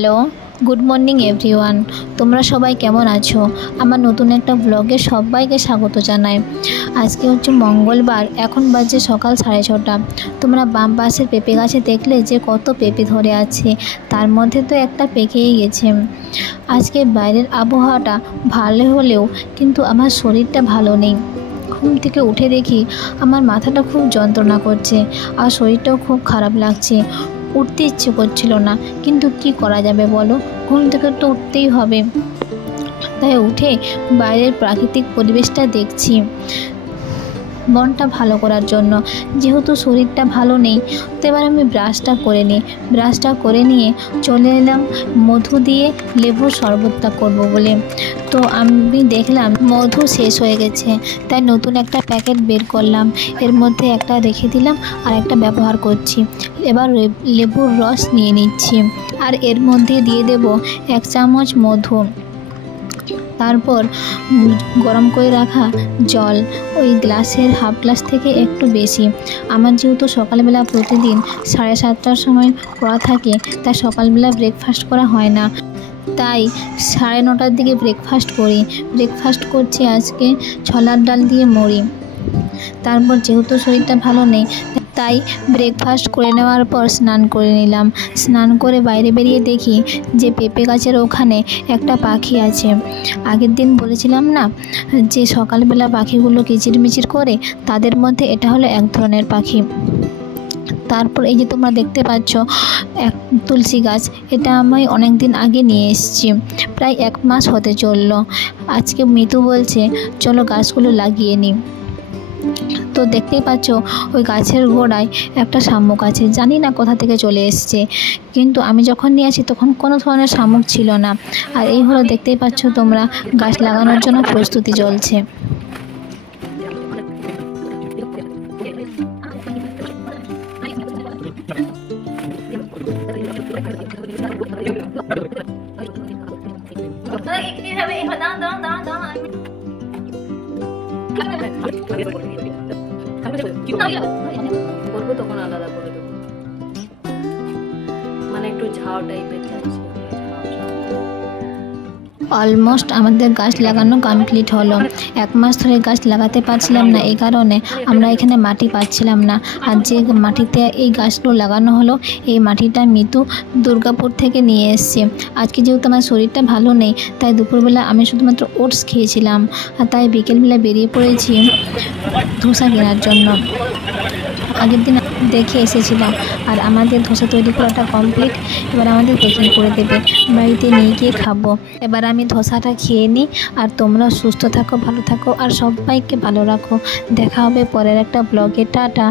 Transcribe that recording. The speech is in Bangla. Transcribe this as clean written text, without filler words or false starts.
Hello, good morning everyone. তোমরা সবাই কেমন আছো? আমার নতুন একটা ব্লগে সবাইকে স্বাগত জানাই। আজকে হচ্ছে মঙ্গলবার, এখন বাজে সকাল 6:30। তোমরা বাম পাশের পেঁপে গাছে দেখলে যে কত পেঁপে ধরে আছে, তার মধ্যে তো একটা পেকেই গেছে। আজকে বাইরের আবহাওয়াটা ভালো হলেও কিন্তু আমার শরীরটা ভালো নেই। ঘুম থেকে উঠে দেখি আমার মাথাটা খুব যন্ত্রণা করছে আর শরীরটাও খুব খারাপ লাগছে। উঠতে ইচ্ছে করছিল না, কিন্তু কি করা যাবে বলো, ঘুম থেকে তো উঠতেই হবে। তাই উঠে বাইরের প্রাকৃতিক পরিবেশটা দেখছি মনটা ভালো করার জন্য। যেহেতু শরীরটা ভালো নেই, তো এবার আমি ব্রাশটা করে নিয়ে চলে এলাম মধু দিয়ে লেবুর শরবতটা করব বলে। তো আমি দেখলাম মধু শেষ হয়ে গেছে, তাই নতুন একটা প্যাকেট বের করলাম। এর মধ্যে একটা রেখে দিলাম আর একটা ব্যবহার করছি। এবার লেবুর রস নিয়ে নিচ্ছি আর এর মধ্যে দিয়ে দেব 1 চামচ মধু। তারপর গরম করে রাখা জল, ওই গ্লাসের হাফ গ্লাস থেকে একটু বেশি। আমার যেহেতু সকালবেলা প্রতিদিন 7:30টার সময় পড়া থাকে, তাই সকালবেলা ব্রেকফাস্ট করা হয় না, তাই 9:30টার দিকে ব্রেকফাস্ট করছি আজকে ছোলার ডাল দিয়ে মুড়ি। তারপর যেহেতু শরীরটা ভালো নেই, তাই ব্রেকফাস্ট করে নেওয়ার পর স্নান করে নিলাম। স্নান করে বাইরে বেরিয়ে দেখি যে পেঁপে গাছের ওখানে একটা পাখি আছে। আগের দিন বলেছিলাম না যে সকালবেলা পাখিগুলো কিচিরমিচির করে, তাদের মধ্যে এটা হলো এক ধরনের পাখি। তারপর এই যে তোমরা দেখতে পাচ্ছ এক তুলসী গাছ, এটা আমি অনেক দিন আগে নিয়ে এসেছি, প্রায় 1 মাস হতে চললো। আজকে মিতু বলছে চলো গাছগুলো লাগিয়ে নিই। তো দেখতেই পাচ্ছ ওই গাছের গোড়ায় একটা শামুক আছে, জানি না কোথা থেকে চলে এসছে, কিন্তু আমি যখন নিয়ে আসি তখন কোনো ধরনের শামুক ছিল না। আর এই হলো দেখতেই পাচ্ছ তোমরা, গাছ লাগানোর জন্য প্রস্তুতি চলছে। করবো তখন আলাদা করে দেবো, মানে একটু ঝাউ টাইপের চাইছি। অলমোস্ট আমাদের গাছ লাগানো কমপ্লিট হলো। 1 মাস ধরে গাছ লাগাতে পারছিলাম না, এই কারণে আমরা এখানে মাটি পাচ্ছিলাম না। আর যে মাটিতে এই গাছগুলো লাগানো হলো, এই মাটিটা মিতু দুর্গাপুর থেকে নিয়ে এসছে। আজকে যেহেতু আমার শরীরটা ভালো নেই, তাই দুপুরবেলা আমি শুধুমাত্র ওটস খেয়েছিলাম, আর তাই বিকেলবেলা বেরিয়ে পড়েছি ধোসা কেনার জন্য। আগের দিন দেখে এসেছিলাম আর আমাদের ধোসা তৈরি করাটা কমপ্লিট। এবার আমাদের প্যাকিং করে দেবে, বাড়িতে নিয়ে গিয়ে খাবো। এবার আমি ধোসাটা খেয়ে নিই। আর তোমরা সুস্থ থাকো, ভালো থাকো আর সবাইকে ভালো রাখো। দেখা হবে পরের একটা ব্লগে। টাটা।